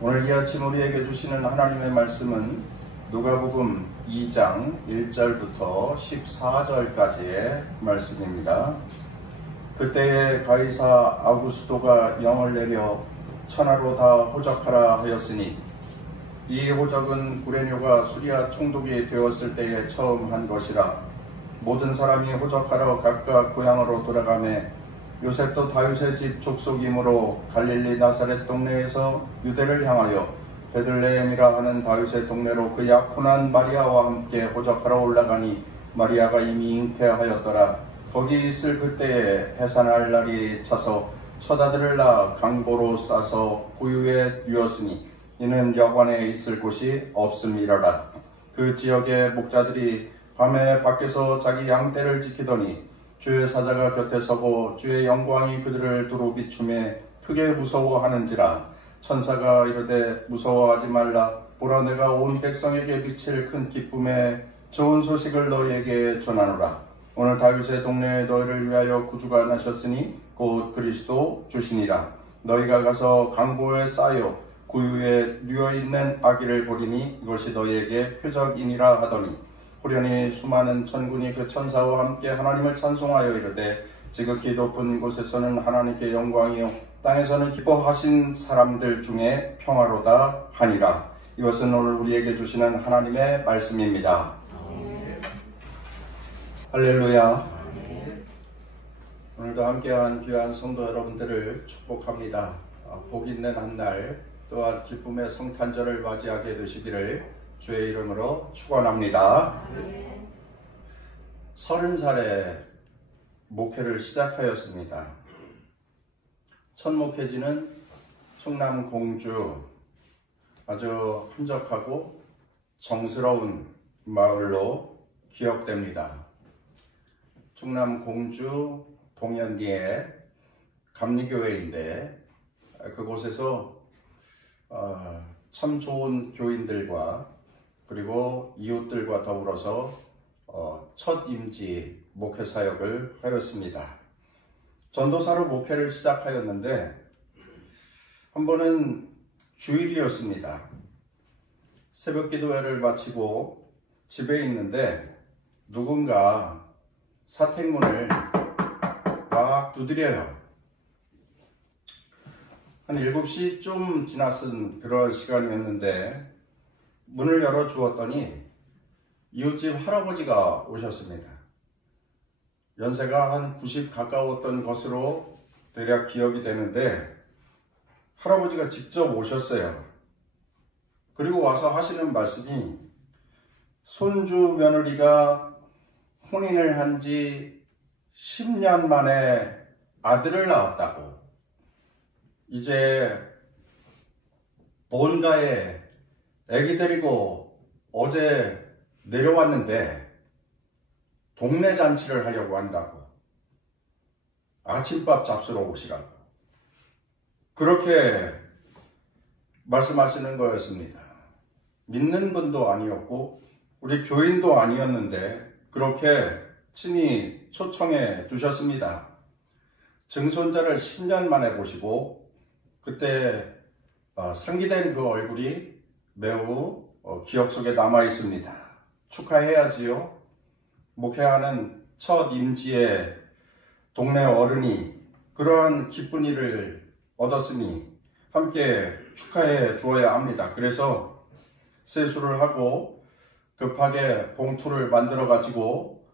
오늘 이 아침 우리에게 주시는 하나님의 말씀은 누가복음 2장 1절부터 14절까지의 말씀입니다. 그때에 가이사 아구스도가 영을 내려 천하로 다 호적하라 하였으니 이 호적은 구레뇨가 수리아 총독이 되었을 때에 처음 한 것이라. 모든 사람이 호적하러 각각 고향으로 돌아가매 요셉도 다윗의 집 족속이므로 갈릴리 나사렛 동네에서 유대를 향하여 베들레헴이라 하는 다윗의 동네로 그 약혼한 마리아와 함께 호적하러 올라가니 마리아가 이미 잉태하였더라. 거기 있을 그때에 해산할 날이 차서 첫 아들을 낳아 강보로 싸서 구유에 뉘었으니 이는 여관에 있을 곳이 없음이라라. 그 지역의 목자들이 밤에 밖에서 자기 양떼를 지키더니 주의 사자가 곁에 서고 주의 영광이 그들을 두루 비추매 크게 무서워하는지라. 천사가 이르되 무서워하지 말라. 보라, 내가 온 백성에게 비칠 큰 기쁨의 좋은 소식을 너희에게 전하노라. 오늘 다윗의 동네에 너희를 위하여 구주가 나셨으니 곧 그리스도 주시니라. 너희가 가서 강보에 쌓여 구유에 뉘어있는 아기를 보리니 이것이 너희에게 표적이니라 하더니 호련히 수많은 천군이 그 천사와 함께 하나님을 찬송하여 이르되 지극히 높은 곳에서는 하나님께 영광이요 땅에서는 기뻐하신 사람들 중에 평화로다 하니라. 이것은 오늘 우리에게 주시는 하나님의 말씀입니다. 할렐루야. 오늘도 함께한 귀한 성도 여러분들을 축복합니다. 복 있는 한날 또한 기쁨의 성탄절을 맞이하게 되시기를 주의 이름으로 축원합니다. 30살에 목회를 시작하였습니다. 첫 목회지는 충남 공주, 아주 한적하고 정스러운 마을로 기억됩니다. 충남 공주 동현리에 감리교회인데 그곳에서 참 좋은 교인들과 그리고 이웃들과 더불어서 첫 임지 목회 사역을 하였습니다. 전도사로 목회를 시작하였는데 한 번은 주일이었습니다. 새벽 기도회를 마치고 집에 있는데 누군가 사택문을 막 두드려요. 한 7시 좀 지났은 그런 시간이었는데 문을 열어주었더니 이웃집 할아버지가 오셨습니다. 연세가 한 90 가까웠던 것으로 대략 기억이 되는데 할아버지가 직접 오셨어요. 그리고 와서 하시는 말씀이 손주 며느리가 혼인을 한 지 10년 만에 아들을 낳았다고. 이제 본가에 애기 데리고 어제 내려왔는데 동네 잔치를 하려고 한다고. 아침밥 잡수러 오시라고. 그렇게 말씀하시는 거였습니다. 믿는 분도 아니었고 우리 교인도 아니었는데 그렇게 친히 초청해 주셨습니다. 증손자를 10년 만에 보시고 그때 상기된 그 얼굴이 매우 기억 속에 남아 있습니다. 축하해야지요. 목회하는 첫 임지의 동네 어른이 그러한 기쁜 일을 얻었으니 함께 축하해 주어야 합니다. 그래서 세수를 하고 급하게 봉투를 만들어 가지고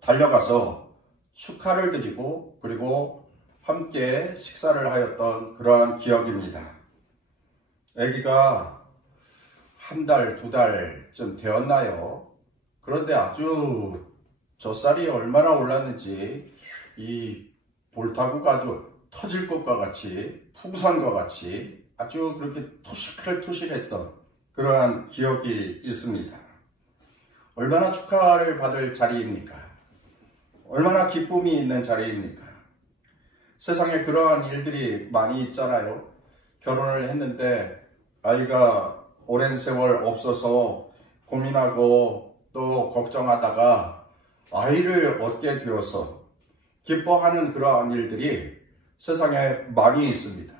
달려가서 축하를 드리고 그리고 함께 식사를 하였던 그러한 기억입니다. 아기가 한 달, 2달쯤 되었나요? 그런데 아주 젖살이 얼마나 올랐는지 이 볼타구가 아주 터질 것과 같이 풍선과 같이 아주 그렇게 토실토실했던 그러한 기억이 있습니다. 얼마나 축하를 받을 자리입니까? 얼마나 기쁨이 있는 자리입니까? 세상에 그러한 일들이 많이 있잖아요. 결혼을 했는데 아이가 오랜 세월 없어서 고민하고 또 걱정하다가 아이를 얻게 되어서 기뻐하는 그러한 일들이 세상에 많이 있습니다.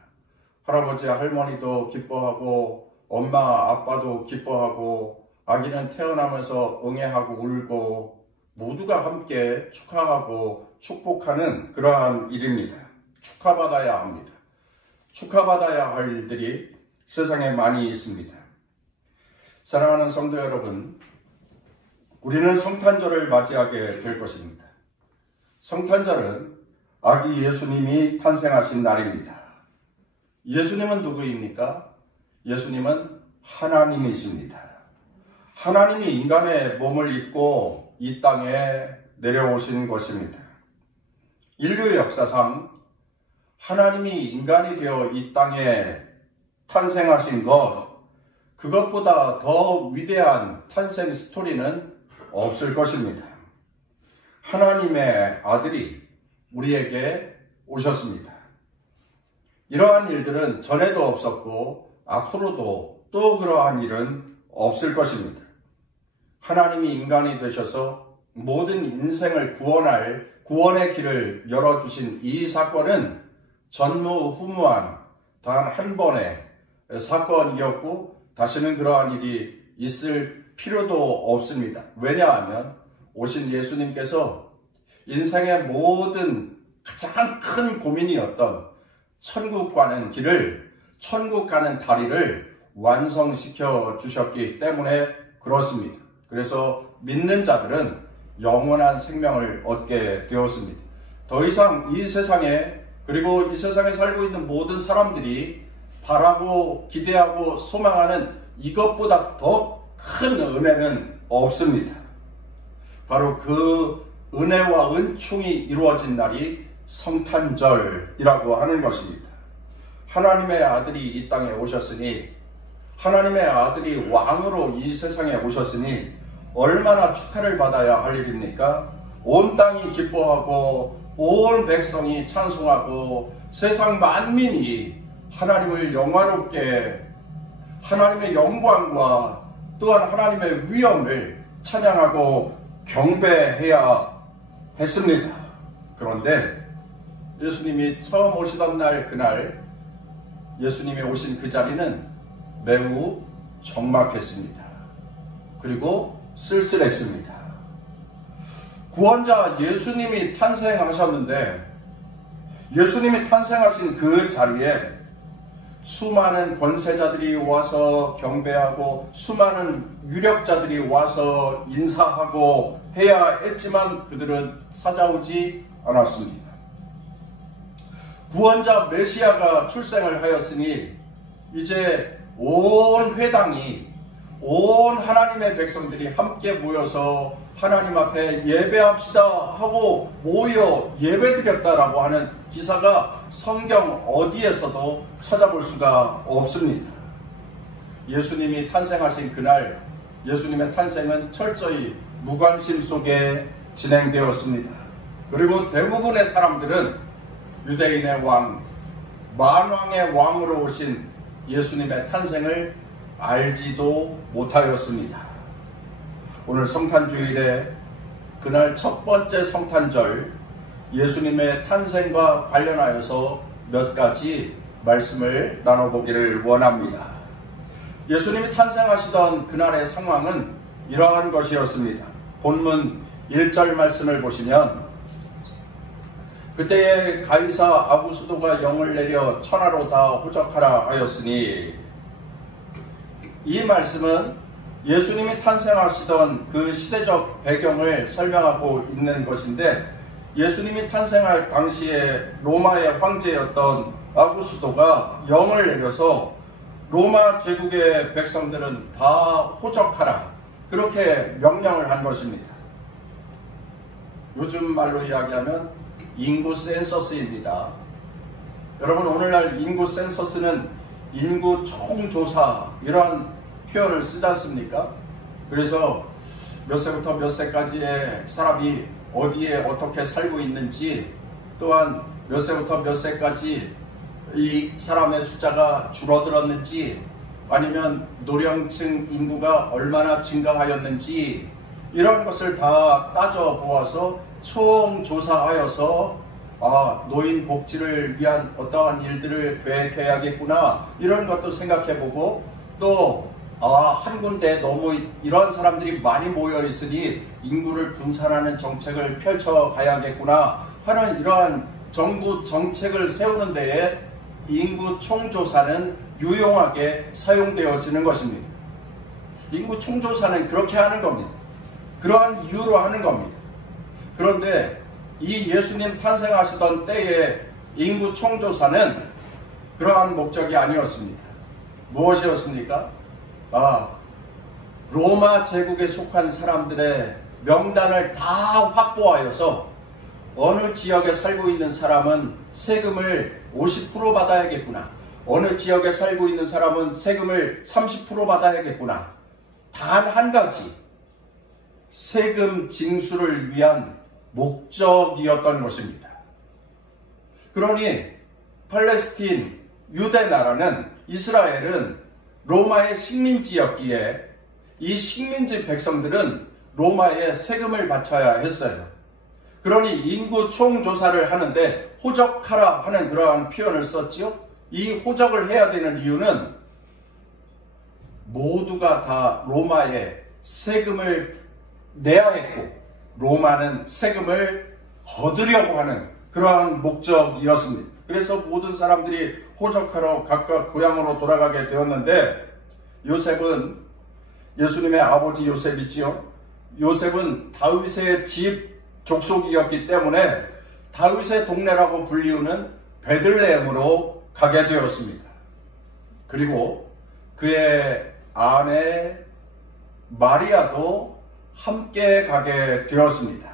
할아버지 할머니도 기뻐하고 엄마 아빠도 기뻐하고 아기는 태어나면서 응애하고 울고 모두가 함께 축하하고 축복하는 그러한 일입니다. 축하받아야 합니다. 축하받아야 할 일들이 세상에 많이 있습니다. 사랑하는 성도 여러분, 우리는 성탄절을 맞이하게 될 것입니다. 성탄절은 아기 예수님이 탄생하신 날입니다. 예수님은 누구입니까? 예수님은 하나님이십니다. 하나님이 인간의 몸을 입고 이 땅에 내려오신 것입니다. 인류 역사상 하나님이 인간이 되어 이 땅에 탄생하신 것, 그것보다 더 위대한 탄생 스토리는 없을 것입니다. 하나님의 아들이 우리에게 오셨습니다. 이러한 일들은 전에도 없었고 앞으로도 또 그러한 일은 없을 것입니다. 하나님이 인간이 되셔서 모든 인생을 구원할 구원의 길을 열어주신 이 사건은 전무후무한 단 한 번의 사건이었고 다시는 그러한 일이 있을 필요도 없습니다. 왜냐하면 오신 예수님께서 인생의 모든 가장 큰 고민이었던 천국 가는 길을, 천국 가는 다리를 완성시켜 주셨기 때문에 그렇습니다. 그래서 믿는 자들은 영원한 생명을 얻게 되었습니다. 더 이상 이 세상에, 그리고 이 세상에 살고 있는 모든 사람들이 바라고 기대하고 소망하는 이것보다 더 큰 은혜는 없습니다. 바로 그 은혜와 은총이 이루어진 날이 성탄절이라고 하는 것입니다. 하나님의 아들이 이 땅에 오셨으니, 하나님의 아들이 왕으로 이 세상에 오셨으니 얼마나 축하를 받아야 할 일입니까? 온 땅이 기뻐하고 온 백성이 찬송하고 세상 만민이 하나님을 영화롭게, 하나님의 영광과 또한 하나님의 위엄을 찬양하고 경배해야 했습니다. 그런데 예수님이 처음 오시던 날, 그날 예수님이 오신 그 자리는 매우 적막했습니다. 그리고 쓸쓸했습니다. 구원자 예수님이 탄생하셨는데, 예수님이 탄생하신 그 자리에 수많은 권세자들이 와서 경배하고 수많은 유력자들이 와서 인사하고 해야 했지만 그들은 찾아오지 않았습니다. 구원자 메시아가 출생을 하였으니 이제 온 회당이, 온 하나님의 백성들이 함께 모여서 하나님 앞에 예배합시다 하고 모여 예배드렸다라고 하는 기사가 성경 어디에서도 찾아볼 수가 없습니다. 예수님이 탄생하신 그날, 예수님의 탄생은 철저히 무관심 속에 진행되었습니다. 그리고 대부분의 사람들은 유대인의 왕, 만왕의 왕으로 오신 예수님의 탄생을 알지도 못하였습니다. 오늘 성탄주일에 그날 첫 번째 성탄절 예수님의 탄생과 관련하여서 몇 가지 말씀을 나눠보기를 원합니다. 예수님이 탄생하시던 그날의 상황은 이러한 것이었습니다. 본문 1절 말씀을 보시면, 그때에 가이사 아구스도가 영을 내려 천하로 다 호적하라 하였으니, 이 말씀은 예수님이 탄생하시던 그 시대적 배경을 설명하고 있는 것인데, 예수님이 탄생할 당시에 로마의 황제였던 아구스도가 영을 내려서 로마 제국의 백성들은 다 호적하라, 그렇게 명령을 한 것입니다. 요즘 말로 이야기하면 인구 센서스입니다. 여러분, 오늘날 인구 센서스는 인구 총조사 이런 표현을 쓰지 않습니까? 그래서 몇 세부터 몇 세까지의 사람이 어디에 어떻게 살고 있는지, 또한 몇 세부터 몇 세까지 이 사람의 숫자가 줄어들었는지, 아니면 노령층 인구가 얼마나 증가하였는지, 이런 것을 다 따져보아서 총조사하여서 노인 복지를 위한 어떠한 일들을 계획해야겠구나, 이런 것도 생각해보고, 또 한 군데 너무 이런 사람들이 많이 모여 있으니 인구를 분산하는 정책을 펼쳐가야겠구나 하는 이러한 정부 정책을 세우는 데에 인구 총조사는 유용하게 사용되어지는 것입니다. 인구 총조사는 그렇게 하는 겁니다. 그러한 이유로 하는 겁니다. 그런데 이 예수님 탄생하시던 때의 인구 총조사는 그러한 목적이 아니었습니다. 무엇이었습니까? 로마 제국에 속한 사람들의 명단을 다 확보하여서 어느 지역에 살고 있는 사람은 세금을 50% 받아야겠구나, 어느 지역에 살고 있는 사람은 세금을 30% 받아야겠구나, 단 한 가지, 세금 징수를 위한 목적이었던 것입니다. 그러니 팔레스틴, 유대 나라는, 이스라엘은 로마의 식민지였기에 이 식민지 백성들은 로마에 세금을 바쳐야 했어요. 그러니 인구 총조사를 하는데 호적하라 하는 그러한 표현을 썼지요. 이 호적을 해야 되는 이유는 모두가 다 로마에 세금을 내야 했고 로마는 세금을 거두려고 하는 그러한 목적이었습니다. 그래서 모든 사람들이 호적하러 각각 고향으로 돌아가게 되었는데, 요셉은, 예수님의 아버지 요셉이지요. 요셉은 다윗의 집 족속이었기 때문에 다윗의 동네라고 불리우는 베들레헴으로 가게 되었습니다. 그리고 그의 아내 마리아도 함께 가게 되었습니다.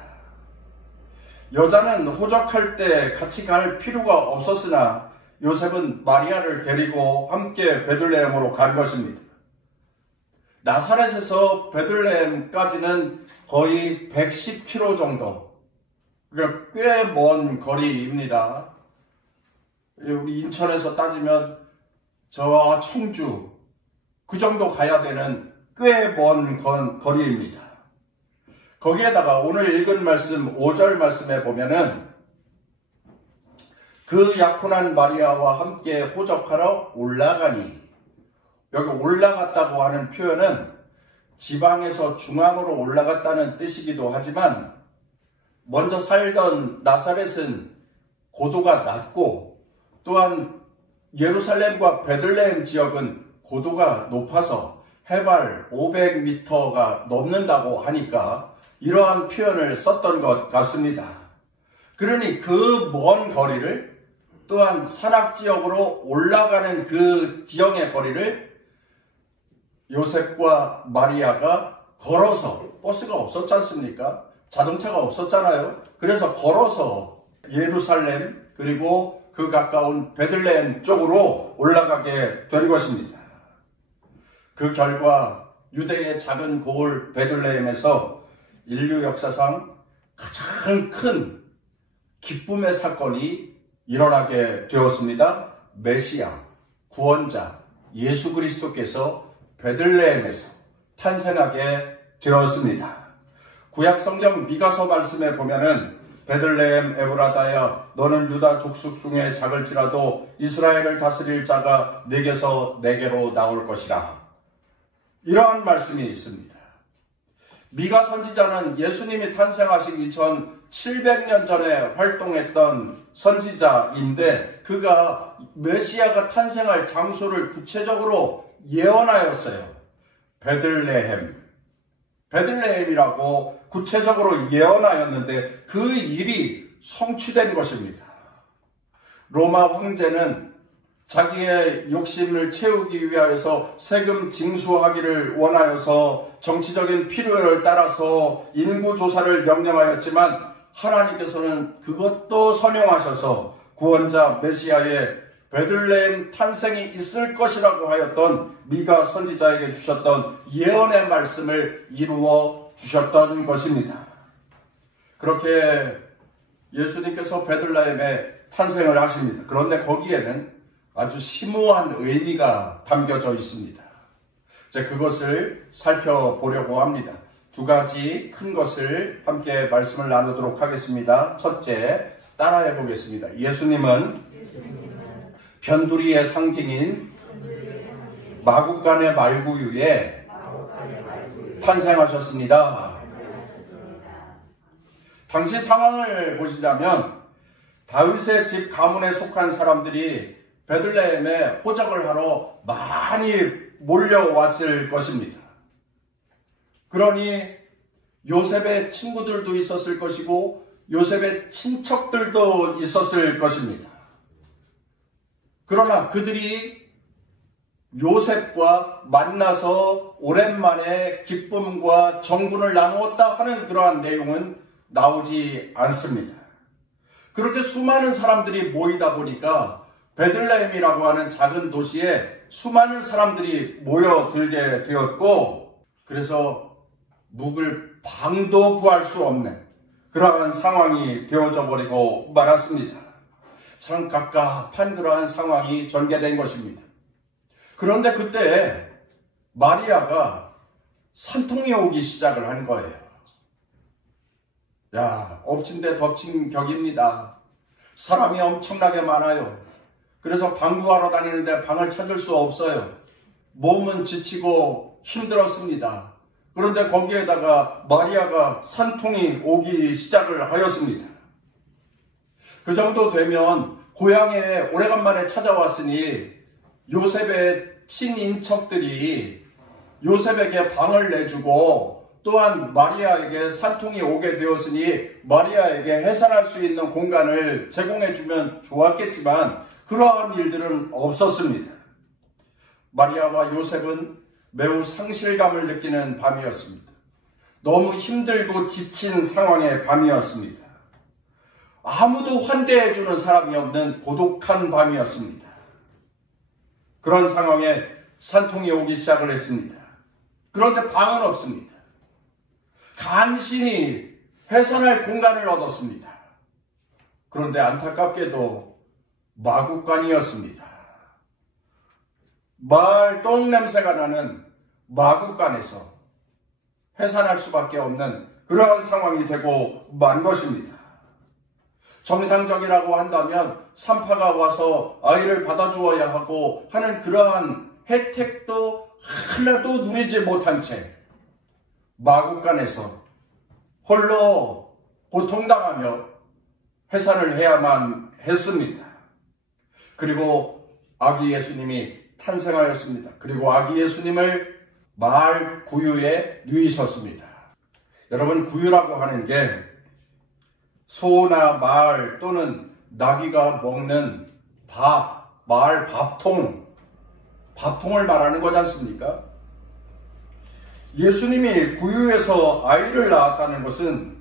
여자는 호적할 때 같이 갈 필요가 없었으나 요셉은 마리아를 데리고 함께 베들레헴으로 간 것입니다. 나사렛에서 베들레헴까지는 거의 110km 정도, 그러니까 꽤 먼 거리입니다. 우리 인천에서 따지면 저 청주 그 정도 가야 되는 꽤 먼 거리입니다. 거기에다가 오늘 읽은 말씀 5절 말씀에 보면은 그 약혼한 마리아와 함께 호적하러 올라가니, 여기 올라갔다고 하는 표현은 지방에서 중앙으로 올라갔다는 뜻이기도 하지만, 먼저 살던 나사렛은 고도가 낮고 또한 예루살렘과 베들레헴 지역은 고도가 높아서 해발 500m가 넘는다고 하니까 이러한 표현을 썼던 것 같습니다. 그러니 그 먼 거리를, 또한 산악지역으로 올라가는 그 지형의 거리를 요셉과 마리아가 걸어서, 버스가 없었지 않습니까? 자동차가 없었잖아요. 그래서 걸어서 예루살렘 그리고 그 가까운 베들레헴 쪽으로 올라가게 된 것입니다. 그 결과 유대의 작은 고을 베들레헴에서 인류 역사상 가장 큰 기쁨의 사건이 일어나게 되었습니다. 메시아, 구원자 예수 그리스도께서 베들레헴에서 탄생하게 되었습니다. 구약 성경 미가서 말씀에 보면은 베들레헴 에브라다야, 너는 유다 족속 중에 작을지라도 이스라엘을 다스릴 자가 내게서 내게로 나올 것이라, 이러한 말씀이 있습니다. 미가 선지자는 예수님이 탄생하시기 전 700년 전에 활동했던 선지자인데, 그가 메시아가 탄생할 장소를 구체적으로 예언하였어요. 베들레헴이라고 구체적으로 예언하였는데 그 일이 성취된 것입니다. 로마 황제는 자기의 욕심을 채우기 위하여서 세금 징수하기를 원하여서 정치적인 필요를 따라서 인구조사를 명령하였지만, 하나님께서는 그것도 선용하셔서 구원자 메시아의 베들레헴 탄생이 있을 것이라고 하였던 미가 선지자에게 주셨던 예언의 말씀을 이루어 주셨던 것입니다. 그렇게 예수님께서 베들레헴에 탄생을 하십니다. 그런데 거기에는 아주 심오한 의미가 담겨져 있습니다. 이제 그것을 살펴보려고 합니다. 두 가지 큰 것을 함께 말씀을 나누도록 하겠습니다. 첫째, 따라해 보겠습니다. 예수님은 변두리의 상징인 마국간의 말구유에 탄생하셨습니다. 당시 상황을 보시자면 다윗의 집 가문에 속한 사람들이 베들레헴에 호적을 하러 많이 몰려왔을 것입니다. 그러니 요셉의 친구들도 있었을 것이고 요셉의 친척들도 있었을 것입니다. 그러나 그들이 요셉과 만나서 오랜만에 기쁨과 정분을 나누었다 하는 그러한 내용은 나오지 않습니다. 그렇게 수많은 사람들이 모이다 보니까 베들레헴이라고 하는 작은 도시에 수많은 사람들이 모여들게 되었고, 그래서 묵을 방도 구할 수 없는 그러한 상황이 되어져 버리고 말았습니다. 참 갑갑한 그러한 상황이 전개된 것입니다. 그런데 그때 마리아가 산통이 오기 시작을 한 거예요. 야, 엎친 데 덮친 격입니다. 사람이 엄청나게 많아요. 그래서 방 구하러 다니는데 방을 찾을 수 없어요. 몸은 지치고 힘들었습니다. 그런데 거기에다가 마리아가 산통이 오기 시작을 하였습니다. 그 정도 되면 고향에 오래간만에 찾아왔으니 요셉의 친인척들이 요셉에게 방을 내주고 또한 마리아에게 산통이 오게 되었으니 마리아에게 해산할 수 있는 공간을 제공해주면 좋았겠지만 그러한 일들은 없었습니다. 마리아와 요셉은 매우 상실감을 느끼는 밤이었습니다. 너무 힘들고 지친 상황의 밤이었습니다. 아무도 환대해주는 사람이 없는 고독한 밤이었습니다. 그런 상황에 산통이 오기 시작을 했습니다. 그런데 방은 없습니다. 간신히 해산할 공간을 얻었습니다. 그런데 안타깝게도 마국간이었습니다. 마을 똥 냄새가 나는 마국간에서 해산할 수밖에 없는 그러한 상황이 되고 만 것입니다. 정상적이라고 한다면 산파가 와서 아이를 받아주어야 하고 하는 그러한 혜택도 하나도 누리지 못한 채 마국간에서 홀로 고통당하며 해산을 해야만 했습니다. 그리고 아기 예수님이 탄생하였습니다. 그리고 아기 예수님을 마을 구유에 누이셨습니다. 여러분, 구유라고 하는 게 소나 말 또는 나귀가 먹는 밥, 마을 밥통을 말하는 거지 않습니까? 예수님이 구유에서 아이를 낳았다는 것은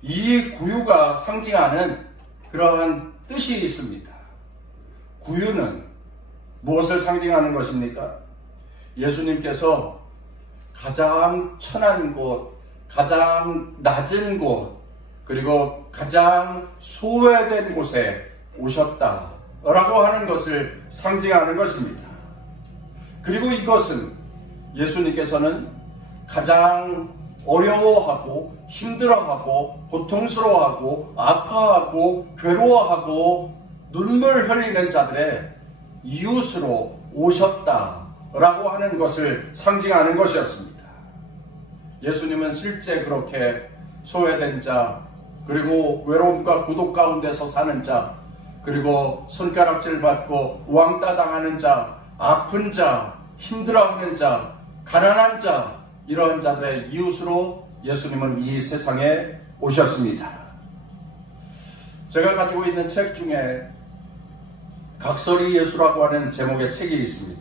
이 구유가 상징하는 그러한 뜻이 있습니다. 구유는 무엇을 상징하는 것입니까? 예수님께서 가장 천한 곳, 가장 낮은 곳, 그리고 가장 소외된 곳에 오셨다라고 하는 것을 상징하는 것입니다. 그리고 이것은 예수님께서는 가장 어려워하고 힘들어하고 고통스러워하고 아파하고 괴로워하고 눈물 흘리는 자들의 이웃으로 오셨다라고 하는 것을 상징하는 것이었습니다. 예수님은 실제 그렇게 소외된 자, 그리고 외로움과孤独 가운데서 사는 자, 그리고 손가락질 받고 왕따 당하는 자, 아픈 자, 힘들어하는 자, 가난한 자, 이런 자들의 이웃으로 예수님은 이 세상에 오셨습니다. 제가 가지고 있는 책 중에 각설이 예수라고 하는 제목의 책이 있습니다.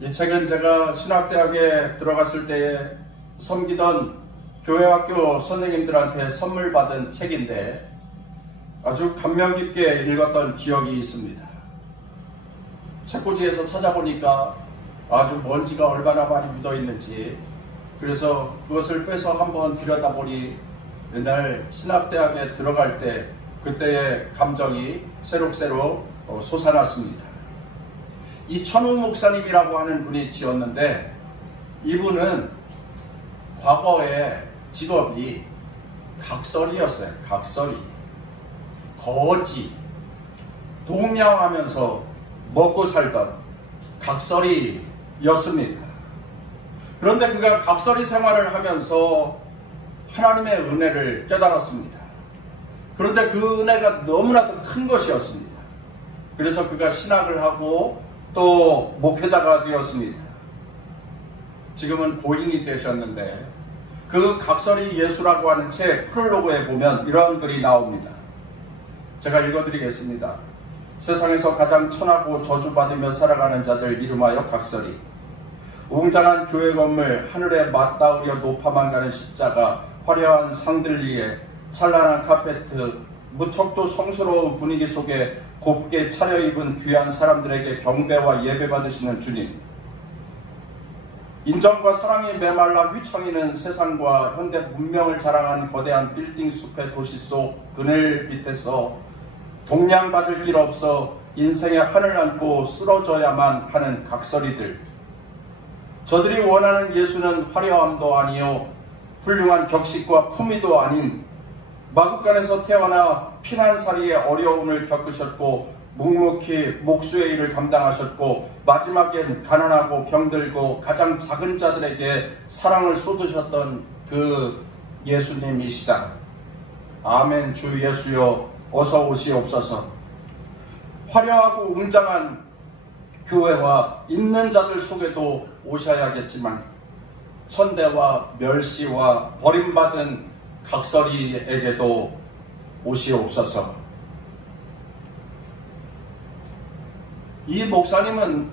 이 책은 제가 신학대학에 들어갔을 때에 섬기던 교회학교 선생님들한테 선물 받은 책인데 아주 감명 깊게 읽었던 기억이 있습니다. 책꽂이에서 찾아보니까 아주 먼지가 얼마나 많이 묻어 있는지, 그래서 그것을 빼서 한번 들여다보니 옛날 신학대학에 들어갈 때 그때의 감정이 새록새록 솟아났습니다. 이천우 목사님이라고 하는 분이 지었는데, 이분은 과거에 직업이 각설이였어요. 각설이. 거지, 동냥하면서 먹고 살던 각설이였습니다. 그런데 그가 각설이 생활을 하면서 하나님의 은혜를 깨달았습니다. 그런데 그 은혜가 너무나도 큰 것이었습니다. 그래서 그가 신학을 하고 또 목회자가 되었습니다. 지금은 고인이 되셨는데 그 각설이 예수라고 하는 책 프롤로그에 보면 이런 글이 나옵니다. 제가 읽어드리겠습니다. 세상에서 가장 천하고 저주받으며 살아가는 자들 이름하여 각설이. 웅장한 교회 건물, 하늘에 맞닿으려 높아만 가는 십자가, 화려한 상들리에 찬란한 카페트, 무척도 성스러운 분위기 속에 곱게 차려입은 귀한 사람들에게 경배와 예배받으시는 주님. 인정과 사랑이 메말라 휘청이는 세상과 현대 문명을 자랑하는 거대한 빌딩 숲의 도시 속 그늘 밑에서 동냥받을 길 없어 인생의 한을 안고 쓰러져야만 하는 각설이들. 저들이 원하는 예수는 화려함도 아니요 훌륭한 격식과 품위도 아닌 마국간에서 태어나 피난살이의 어려움을 겪으셨고 묵묵히 목수의 일을 감당하셨고 마지막엔 가난하고 병들고 가장 작은 자들에게 사랑을 쏟으셨던 그 예수님이시다. 아멘. 주 예수여 어서 오시옵소서. 화려하고 웅장한 교회와 있는 자들 속에도 오셔야겠지만 천대와 멸시와 버림받은 각설이에게도 오시옵소서. 이 목사님은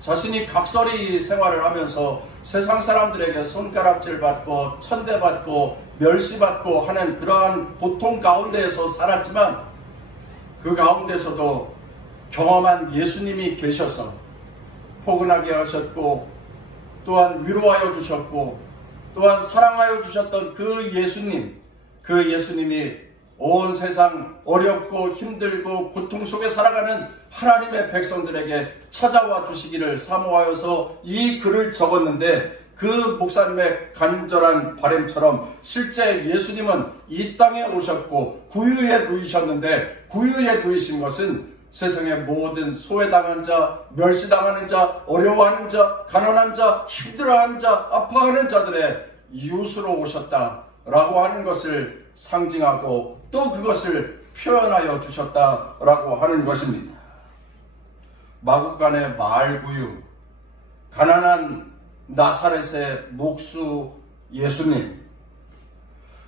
자신이 각설이 생활을 하면서 세상 사람들에게 손가락질 받고 천대받고 멸시받고 하는 그러한 고통 가운데에서 살았지만 그 가운데서도 경험한 예수님이 계셔서 포근하게 하셨고 또한 위로하여 주셨고 또한 사랑하여 주셨던 그 예수님이 온 세상 어렵고 힘들고 고통 속에 살아가는 하나님의 백성들에게 찾아와 주시기를 사모하여서 이 글을 적었는데 그 목사님의 간절한 바람처럼 실제 예수님은 이 땅에 오셨고 구유에 누이셨는데 구유에 누이신 것은 세상의 모든 소외당한 자, 멸시당하는 자, 어려워하는 자, 가난한 자, 힘들어하는 자, 아파하는 자들의 이웃으로 오셨다라고 하는 것을 상징하고 또 그것을 표현하여 주셨다라고 하는 것입니다. 마국간의 마을구유, 가난한 나사렛의 목수 예수님.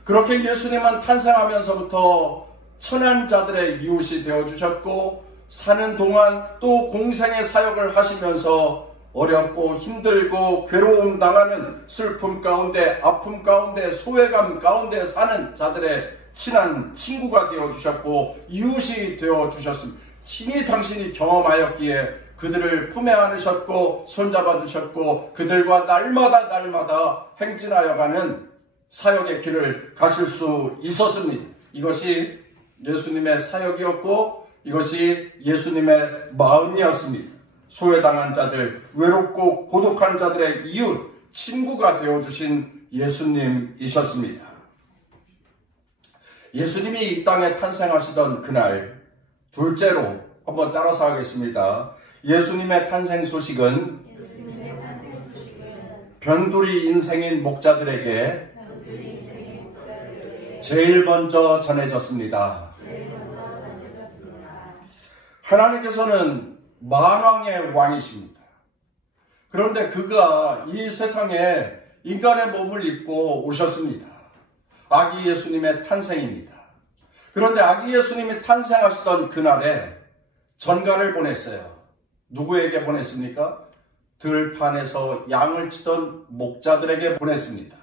그렇게 예수님은 탄생하면서부터 천한 자들의 이웃이 되어주셨고 사는 동안 또 공생의 사역을 하시면서 어렵고 힘들고 괴로움 당하는 슬픔 가운데 아픔 가운데 소외감 가운데 사는 자들의 친한 친구가 되어주셨고 이웃이 되어주셨습니다. 친히 당신이 경험하였기에 그들을 품에 안으셨고 손잡아 주셨고 그들과 날마다 행진하여 가는 사역의 길을 가실 수 있었습니다. 이것이 예수님의 사역이었고 이것이 예수님의 마음이었습니다. 소외당한 자들, 외롭고 고독한 자들의 이웃, 친구가 되어주신 예수님이셨습니다. 예수님이 이 땅에 탄생하시던 그날 둘째로 한번 따라서 하겠습니다. 예수님의 탄생 소식은 변두리 인생인 목자들에게 제일 먼저 전해졌습니다. 하나님께서는 만왕의 왕이십니다. 그런데 그가 이 세상에 인간의 몸을 입고 오셨습니다. 아기 예수님의 탄생입니다. 그런데 아기 예수님이 탄생하시던 그날에 전가를 보냈어요. 누구에게 보냈습니까? 들판에서 양을 치던 목자들에게 보냈습니다.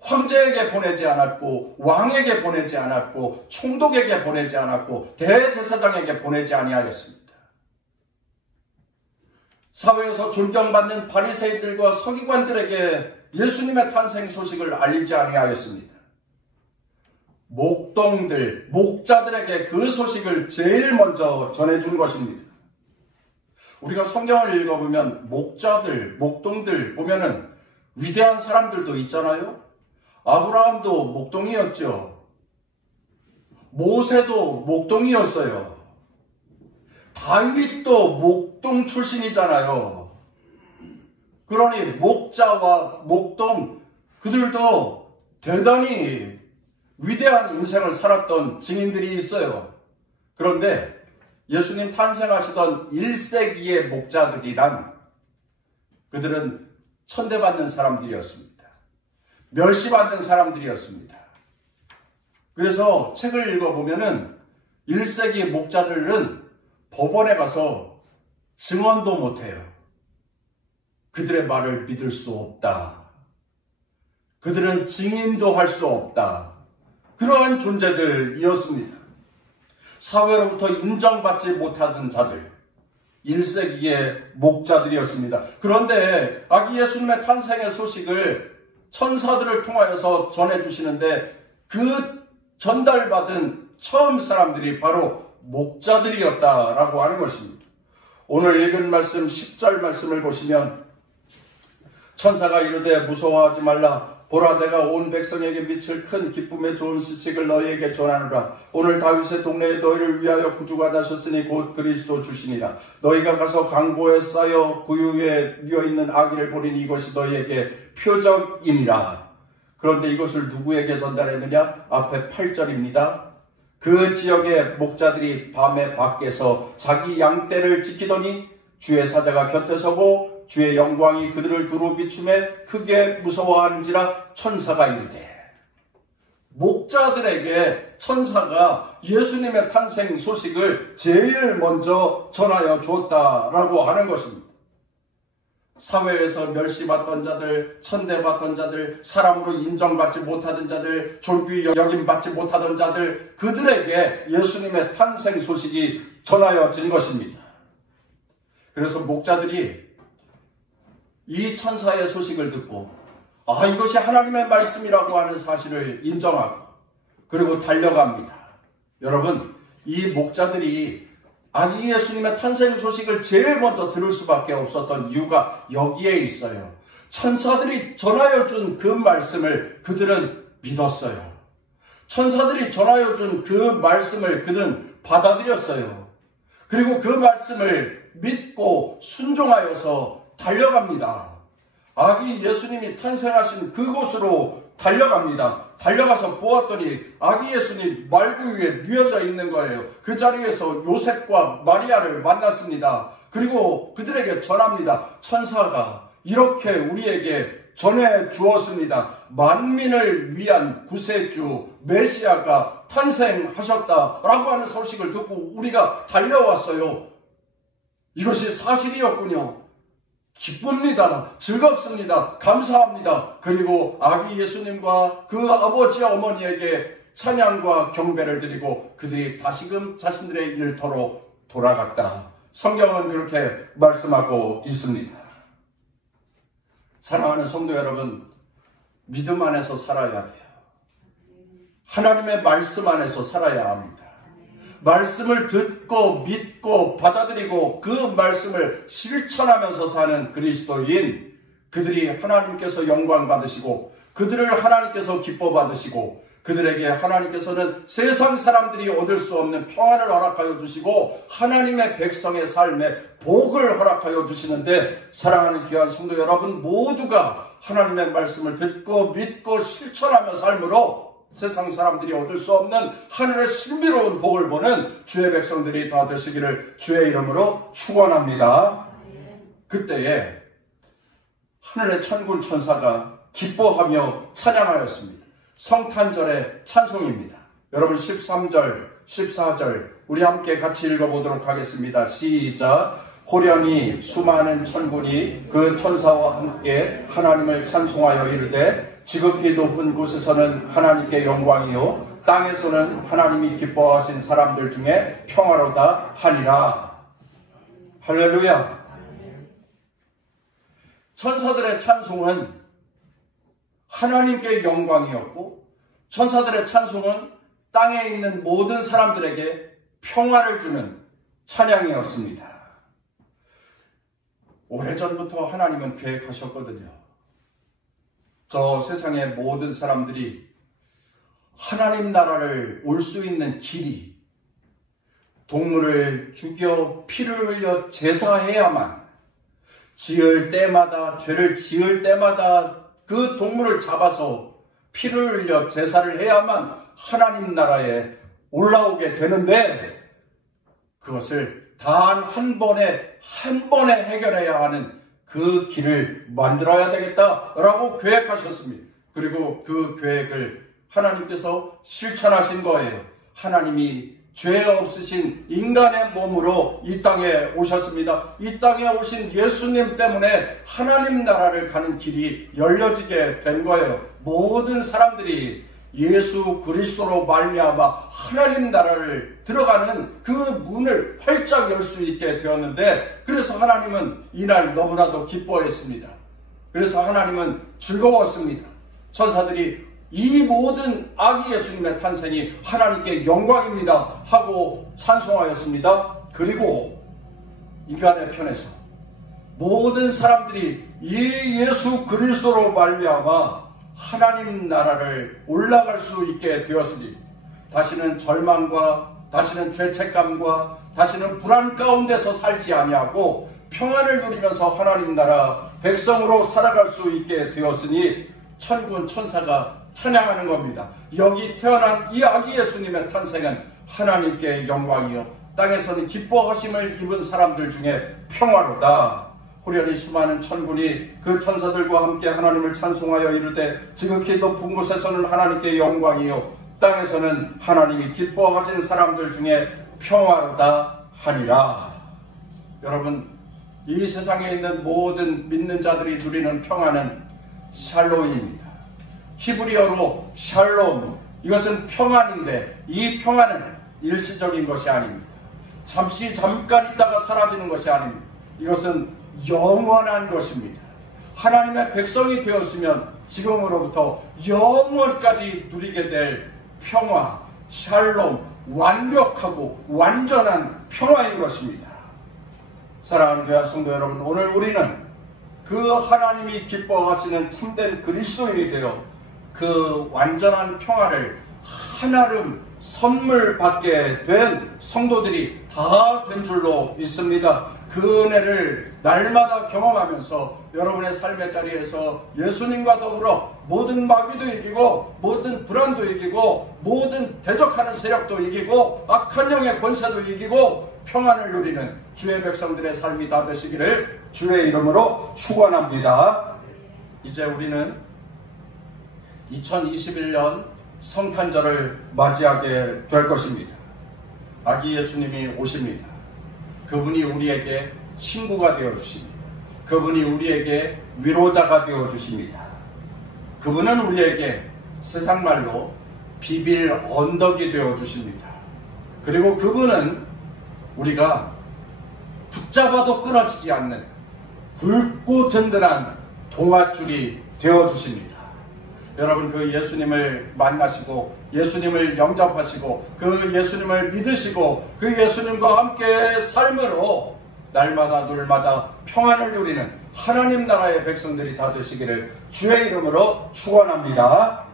황제에게 보내지 않았고 왕에게 보내지 않았고 총독에게 보내지 않았고 대제사장에게 보내지 아니하였습니다. 사회에서 존경받는 바리새인들과 서기관들에게 예수님의 탄생 소식을 알리지 아니하였습니다. 목동들, 목자들에게 그 소식을 제일 먼저 전해준 것입니다. 우리가 성경을 읽어보면 목자들, 목동들 보면은 위대한 사람들도 있잖아요. 아브라함도 목동이었죠. 모세도 목동이었어요. 다윗도 목동 출신이잖아요. 그러니 목자와 목동, 그들도 대단히 위대한 인생을 살았던 증인들이 있어요. 그런데 예수님 탄생하시던 1세기의 목자들이란 그들은 천대받는 사람들이었습니다. 멸시받는 사람들이었습니다. 그래서 책을 읽어보면은 1세기 목자들은 법원에 가서 증언도 못해요. 그들의 말을 믿을 수 없다. 그들은 증인도 할 수 없다. 그러한 존재들이었습니다. 사회로부터 인정받지 못하던 자들, 1세기의 목자들이었습니다. 그런데 아기 예수님의 탄생의 소식을 천사들을 통하여서 전해주시는데 그 전달받은 처음 사람들이 바로 목자들이었다라고 하는 것입니다. 오늘 읽은 말씀 10절 말씀을 보시면 천사가 이르되 무서워하지 말라. 보라 내가 온 백성에게 미칠 큰 기쁨의 좋은 소식을 너희에게 전하노라. 오늘 다윗의 동네에 너희를 위하여 구주가 나셨으니 곧 그리스도 주시니라. 너희가 가서 강보에 쌓여 구유에 뉘어있는 아기를 보리니 이것이 너희에게 표적이니라. 그런데 이것을 누구에게 전달했느냐? 앞에 8절입니다. 그 지역의 목자들이 밤에 밖에서 자기 양떼를 지키더니 주의 사자가 곁에 서고 주의 영광이 그들을 두루 비춤에 크게 무서워하는지라. 천사가 이르되, 목자들에게 천사가 예수님의 탄생 소식을 제일 먼저 전하여 줬다라고 하는 것입니다. 사회에서 멸시받던 자들, 천대받던 자들, 사람으로 인정받지 못하던 자들, 존귀 여김받지 못하던 자들, 그들에게 예수님의 탄생 소식이 전하여진 것입니다. 그래서 목자들이 이 천사의 소식을 듣고 이것이 하나님의 말씀이라고 하는 사실을 인정하고 그리고 달려갑니다. 여러분, 이 목자들이 아기 예수님의 탄생 소식을 제일 먼저 들을 수밖에 없었던 이유가 여기에 있어요. 천사들이 전하여 준 그 말씀을 그들은 믿었어요. 천사들이 전하여 준 그 말씀을 그들은 받아들였어요. 그리고 그 말씀을 믿고 순종하여서 달려갑니다. 아기 예수님이 탄생하신 그곳으로 달려갑니다. 달려가서 보았더니 아기 예수님 말구 위에 뉘어져 있는 거예요. 그 자리에서 요셉과 마리아를 만났습니다. 그리고 그들에게 전합니다. 천사가 이렇게 우리에게 전해 주었습니다. 만민을 위한 구세주 메시아가 탄생하셨다라고 하는 소식을 듣고 우리가 달려왔어요. 이것이 사실이었군요. 기쁩니다. 즐겁습니다. 감사합니다. 그리고 아기 예수님과 그 아버지 어머니에게 찬양과 경배를 드리고 그들이 다시금 자신들의 일터로 돌아갔다. 성경은 그렇게 말씀하고 있습니다. 사랑하는 성도 여러분, 믿음 안에서 살아야 돼요. 하나님의 말씀 안에서 살아야 합니다. 말씀을 듣고 믿고 받아들이고 그 말씀을 실천하면서 사는 그리스도인, 그들이 하나님께서 영광 받으시고 그들을 하나님께서 기뻐 받으시고 그들에게 하나님께서는 세상 사람들이 얻을 수 없는 평안을 허락하여 주시고 하나님의 백성의 삶에 복을 허락하여 주시는데, 사랑하는 귀한 성도 여러분, 모두가 하나님의 말씀을 듣고 믿고 실천하며 삶으로 세상 사람들이 얻을 수 없는 하늘의 신비로운 복을 보는 주의 백성들이 다 되시기를 주의 이름으로 축원합니다. 그때에 하늘의 천군 천사가 기뻐하며 찬양하였습니다. 성탄절의 찬송입니다. 여러분 13절, 14절 우리 함께 같이 읽어보도록 하겠습니다. 시작. 호련히 수많은 천군이 그 천사와 함께 하나님을 찬송하여 이르되 지극히 높은 곳에서는 하나님께 영광이요 땅에서는 하나님이 기뻐하신 사람들 중에 평화로다 하니라. 할렐루야. 천사들의 찬송은 하나님께 영광이었고 천사들의 찬송은 땅에 있는 모든 사람들에게 평화를 주는 찬양이었습니다. 오래전부터 하나님은 계획하셨거든요. 저 세상의 모든 사람들이 하나님 나라를 올 수 있는 길이 동물을 죽여 피를 흘려 제사해야만, 지을 때마다, 죄를 지을 때마다 그 동물을 잡아서 피를 흘려 제사를 해야만 하나님 나라에 올라오게 되는데, 그것을 단 한 번에 해결해야 하는 그 길을 만들어야 되겠다라고 계획하셨습니다. 그리고 그 계획을 하나님께서 실천하신 거예요. 하나님이 죄 없으신 인간의 몸으로 이 땅에 오셨습니다. 이 땅에 오신 예수님 때문에 하나님 나라를 가는 길이 열려지게 된 거예요. 모든 사람들이 예수 그리스도로 말미암아 하나님 나라를 들어가는 그 문을 활짝 열 수 있게 되었는데, 그래서 하나님은 이날 너무나도 기뻐했습니다. 그래서 하나님은 즐거웠습니다. 천사들이 이 모든 아기 예수님의 탄생이 하나님께 영광입니다 하고 찬송하였습니다. 그리고 인간의 편에서 모든 사람들이 이 예수 그리스도로 말미암아 하나님 나라를 올라갈 수 있게 되었으니, 다시는 절망과 다시는 죄책감과 다시는 불안 가운데서 살지 아니하고 평안을 누리면서 하나님 나라 백성으로 살아갈 수 있게 되었으니 천군 천사가 찬양하는 겁니다. 여기 태어난 이 아기 예수님의 탄생은 하나님께 영광이요 땅에서는 기뻐하심을 입은 사람들 중에 평화로다. 호련히 수많은 천군이 그 천사들과 함께 하나님을 찬송하여 이르되 지극히 높은 곳에서는 하나님께 영광이요 땅에서는 하나님이 기뻐하신 사람들 중에 평화로다 하니라. 여러분, 이 세상에 있는 모든 믿는 자들이 누리는 평화는 샬롬입니다. 히브리어로 샬롬, 이것은 평안인데 이 평안은 일시적인 것이 아닙니다. 잠깐 있다가 사라지는 것이 아닙니다. 이것은 영원한 것입니다. 하나님의 백성이 되었으면 지금으로부터 영원까지 누리게 될 평화, 샬롬, 완벽하고 완전한 평화인 것입니다. 사랑하는 교회 성도 여러분, 오늘 우리는 그 하나님이 기뻐하시는 참된 그리스도인이 되어 그 완전한 평화를 한아름 선물 받게 된 성도들이 다 된 줄로 믿습니다. 그 은혜를 날마다 경험하면서 여러분의 삶의 자리에서 예수님과 더불어 모든 마귀도 이기고 모든 불안도 이기고 모든 대적하는 세력도 이기고 악한 영의 권세도 이기고 평안을 누리는 주의 백성들의 삶이 다 되시기를 주의 이름으로 축원합니다. 이제 우리는 2021년 성탄절을 맞이하게 될 것입니다. 아기 예수님이 오십니다. 그분이 우리에게 친구가 되어 주십니다. 그분이 우리에게 위로자가 되어 주십니다. 그분은 우리에게 세상 말로 비빌 언덕이 되어 주십니다. 그리고 그분은 우리가 붙잡아도 끊어지지 않는 굵고 든든한 동아줄이 되어 주십니다. 여러분, 그 예수님을 만나시고 예수님을 영접하시고 그 예수님을 믿으시고 그 예수님과 함께 삶으로 날마다 놀마다 평안을 누리는 하나님 나라의 백성들이 다 되시기를 주의 이름으로 축원합니다.